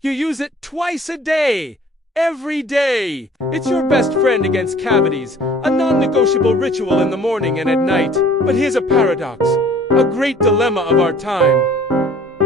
You use it twice a day. Every day. It's your best friend against cavities, a non-negotiable ritual in the morning and at night. But here's a paradox, a great dilemma of our time.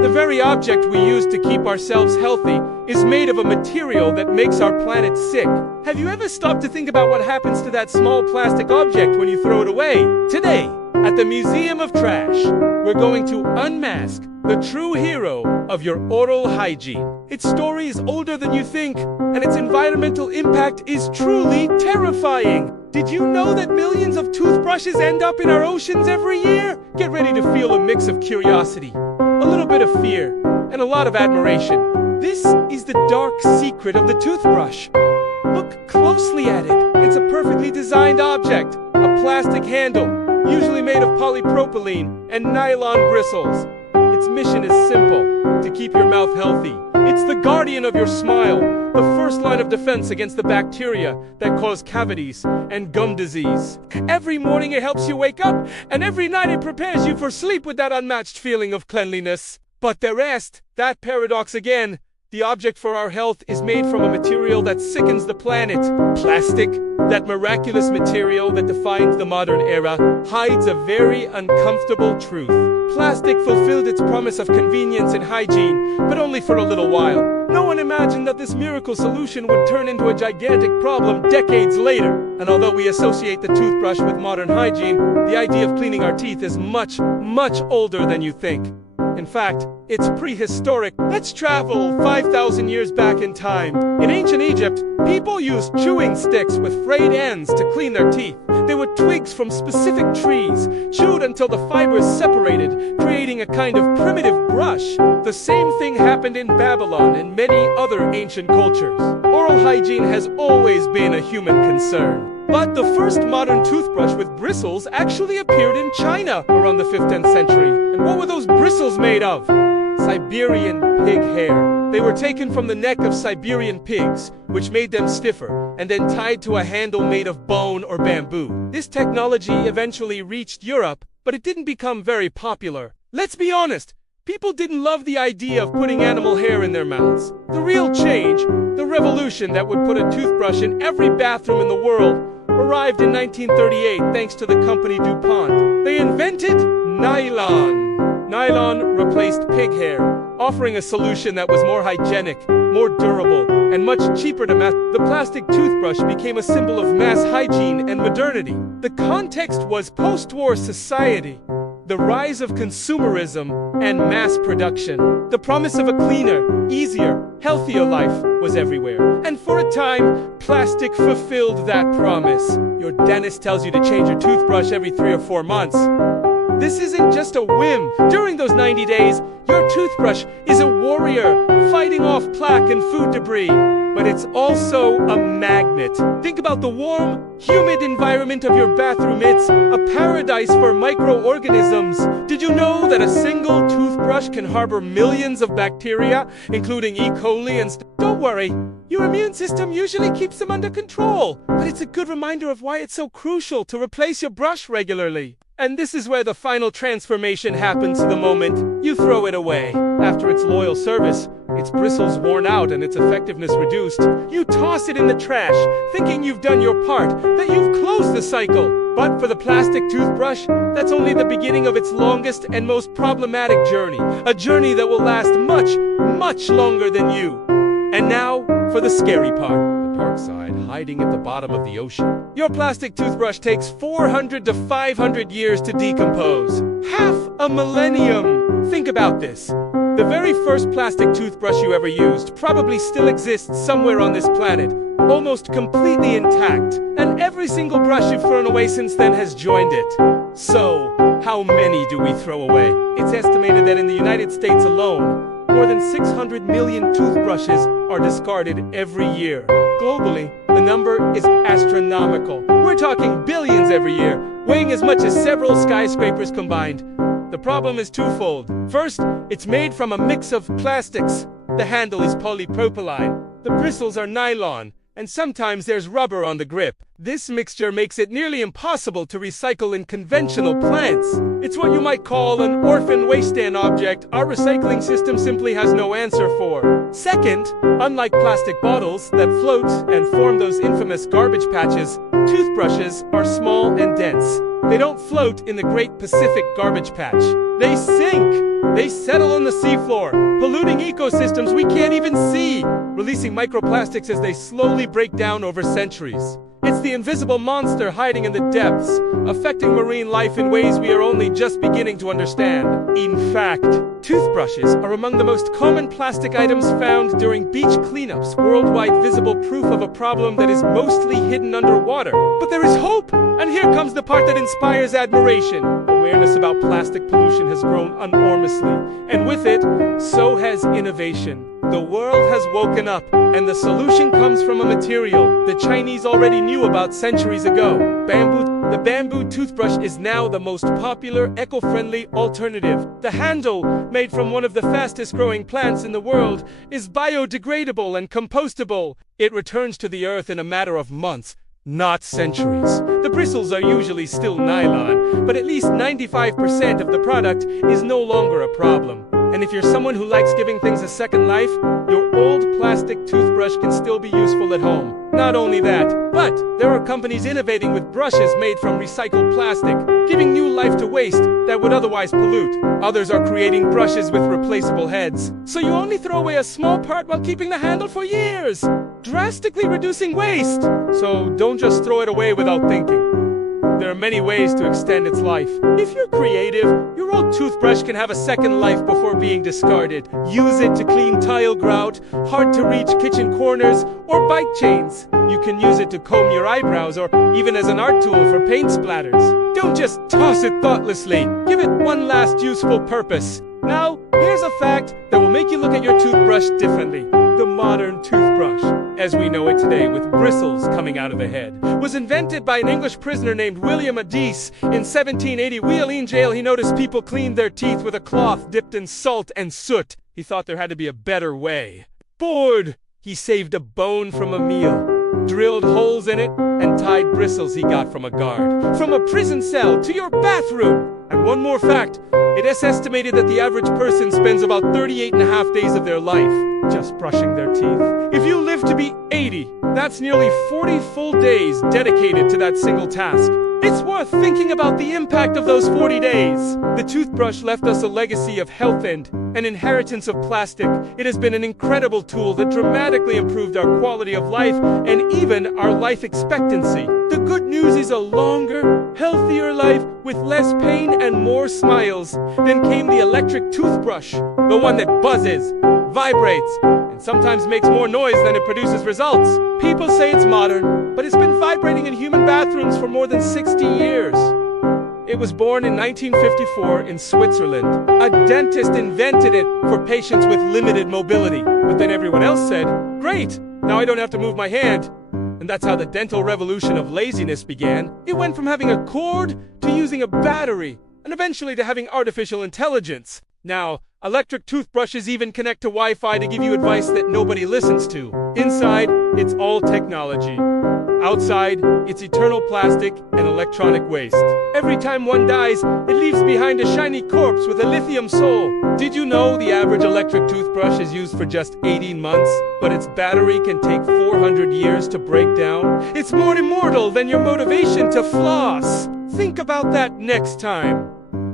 The very object we use to keep ourselves healthy is made of a material that makes our planet sick. Have you ever stopped to think about what happens to that small plastic object when you throw it away? Today, at the Museum of Trash, we're going to unmask the true hero of your oral hygiene. Its story is older than you think, and its environmental impact is truly terrifying. Did you know that millions of toothbrushes end up in our oceans every year? Get ready to feel a mix of curiosity, a little bit of fear, and a lot of admiration. This is the dark secret of the toothbrush. Look closely at it. It's a perfectly designed object, a plastic handle, usually made of polypropylene and nylon bristles. Its mission is simple, to keep your mouth healthy. It's the guardian of your smile, the first line of defense against the bacteria that cause cavities and gum disease. Every morning it helps you wake up, and every night it prepares you for sleep with that unmatched feeling of cleanliness. But the rest, that paradox again, the object for our health is made from a material that sickens the planet. Plastic, that miraculous material that defines the modern era, hides a very uncomfortable truth. Plastic fulfilled its promise of convenience and hygiene, but only for a little while. No one imagined that this miracle solution would turn into a gigantic problem decades later. And although we associate the toothbrush with modern hygiene, the idea of cleaning our teeth is much, much older than you think. In fact, it's prehistoric. Let's travel 5,000 years back in time. In ancient Egypt, people used chewing sticks with frayed ends to clean their teeth. They were twigs from specific trees, chewed until the fibers separated, creating a kind of primitive brush. The same thing happened in Babylon and many other ancient cultures. Oral hygiene has always been a human concern. But the first modern toothbrush with bristles actually appeared in China around the 5th and 10th century. And what were those bristles made of? Siberian pig hair. They were taken from the neck of Siberian pigs, which made them stiffer, and then tied to a handle made of bone or bamboo. This technology eventually reached Europe, but it didn't become very popular. Let's be honest, people didn't love the idea of putting animal hair in their mouths. The real change, the revolution that would put a toothbrush in every bathroom in the world, arrived in 1938 thanks to the company DuPont. They invented nylon. Nylon replaced pig hair, offering a solution that was more hygienic, more durable, and much cheaper to mass. The plastic toothbrush became a symbol of mass hygiene and modernity. The context was post-war society, the rise of consumerism and mass production. The promise of a cleaner, easier, healthier life was everywhere. And for a time, plastic fulfilled that promise. Your dentist tells you to change your toothbrush every 3 or 4 months. This isn't just a whim. During those 90 days, your toothbrush is a warrior fighting off plaque and food debris. But it's also a magnet. Think about the warm, humid environment of your bathroom. It's a paradise for microorganisms. Did you know that a single toothbrush can harbor millions of bacteria, including E. coli and Don't worry, your immune system usually keeps them under control. But it's a good reminder of why it's so crucial to replace your brush regularly. And this is where the final transformation happens the moment you throw it away. After its loyal service, its bristles worn out and its effectiveness reduced, you toss it in the trash, thinking you've done your part, that you've closed the cycle. But for the plastic toothbrush, that's only the beginning of its longest and most problematic journey. A journey that will last much, much longer than you. And now, for the scary part. The dark side, hiding at the bottom of the ocean. Your plastic toothbrush takes 400 to 500 years to decompose. Half a millennium! Think about this. The very first plastic toothbrush you ever used probably still exists somewhere on this planet, almost completely intact. And every single brush you've thrown away since then has joined it. So, how many do we throw away? It's estimated that in the United States alone, more than 600 million toothbrushes are discarded every year. Globally, the number is astronomical. We're talking billions every year, weighing as much as several skyscrapers combined. The problem is twofold. First, it's made from a mix of plastics. The handle is polypropylene. The bristles are nylon. and sometimes there's rubber on the grip. This mixture makes it nearly impossible to recycle in conventional plants. It's what you might call an orphan wasteland object our recycling system simply has no answer for. Second, unlike plastic bottles that float and form those infamous garbage patches, toothbrushes are small and dense. They don't float in the Great Pacific Garbage Patch. They sink! They settle on the seafloor, polluting ecosystems we can't even see, releasing microplastics as they slowly break down over centuries. It's the invisible monster hiding in the depths, affecting marine life in ways we are only just beginning to understand. In fact, toothbrushes are among the most common plastic items found during beach cleanups, worldwide visible proof of a problem that is mostly hidden underwater. But there is hope! And here comes the part that inspires admiration. Awareness about plastic pollution has grown enormously, and with it, so has innovation. The world has woken up, and the solution comes from a material the Chinese already knew about centuries ago: bamboo. The bamboo toothbrush is now the most popular eco-friendly alternative. The handle, made from one of the fastest-growing plants in the world, is biodegradable and compostable. It returns to the earth in a matter of months, not centuries. The bristles are usually still nylon, but at least 95% of the product is no longer a problem. And if you're someone who likes giving things a second life, your old plastic toothbrush can still be useful at home. Not only that, but there are companies innovating with brushes made from recycled plastic, giving new life to waste that would otherwise pollute. Others are creating brushes with replaceable heads, so you only throw away a small part while keeping the handle for years, drastically reducing waste. So don't just throw it away without thinking. There are many ways to extend its life. If you're creative, your old toothbrush can have a second life before being discarded. Use it to clean tile grout, hard-to-reach kitchen corners, or bike chains. You can use it to comb your eyebrows or even as an art tool for paint splatters. Don't just toss it thoughtlessly. Give it one last useful purpose. Now, here's a fact that will make you look at your toothbrush differently. The modern toothbrush, as we know it today with bristles coming out of the head, was invented by an English prisoner named William Addis. In 1780, while in jail, he noticed people cleaned their teeth with a cloth dipped in salt and soot. He thought there had to be a better way. Bored, he saved a bone from a meal, drilled holes in it, and tied bristles he got from a guard. From a prison cell to your bathroom! And one more fact, it is estimated that the average person spends about 38.5 days of their life just brushing their teeth. If you live to be 80, that's nearly 40 full days dedicated to that single task. It's worth thinking about the impact of those 40 days. The toothbrush left us a legacy of health and an inheritance of plastic. It has been an incredible tool that dramatically improved our quality of life and even our life expectancy. The good news is a longer, healthier life with less pain and more smiles. Then came the electric toothbrush, the one that buzzes, vibrates, and sometimes makes more noise than it produces results. People say it's modern, but it's been vibrating in human bathrooms for more than 60 years. It was born in 1954 in Switzerland. A dentist invented it for patients with limited mobility. But then everyone else said, "Great, now I don't have to move my hand." And that's how the dental revolution of laziness began. It went from having a cord to using a battery, and eventually to having artificial intelligence. Now, electric toothbrushes even connect to Wi-Fi to give you advice that nobody listens to. Inside, it's all technology. Outside, it's eternal plastic and electronic waste. Every time one dies, it leaves behind a shiny corpse with a lithium soul. Did you know the average electric toothbrush is used for just 18 months, but its battery can take 400 years to break down? It's more immortal than your motivation to floss. Think about that next time.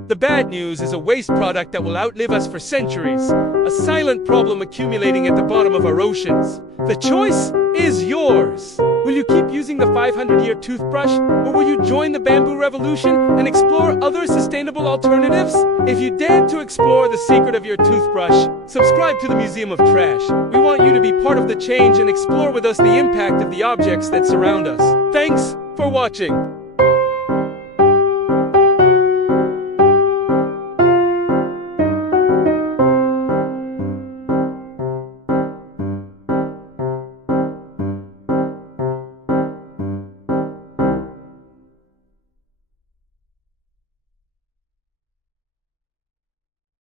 The bad news is a waste product that will outlive us for centuries, a silent problem accumulating at the bottom of our oceans. The choice is yours. Will you keep using the 500-year toothbrush, or will you join the bamboo revolution and explore other sustainable alternatives? If you dared to explore the secret of your toothbrush, subscribe to the Museum of Trash. We want you to be part of the change and explore with us the impact of the objects that surround us. Thanks for watching.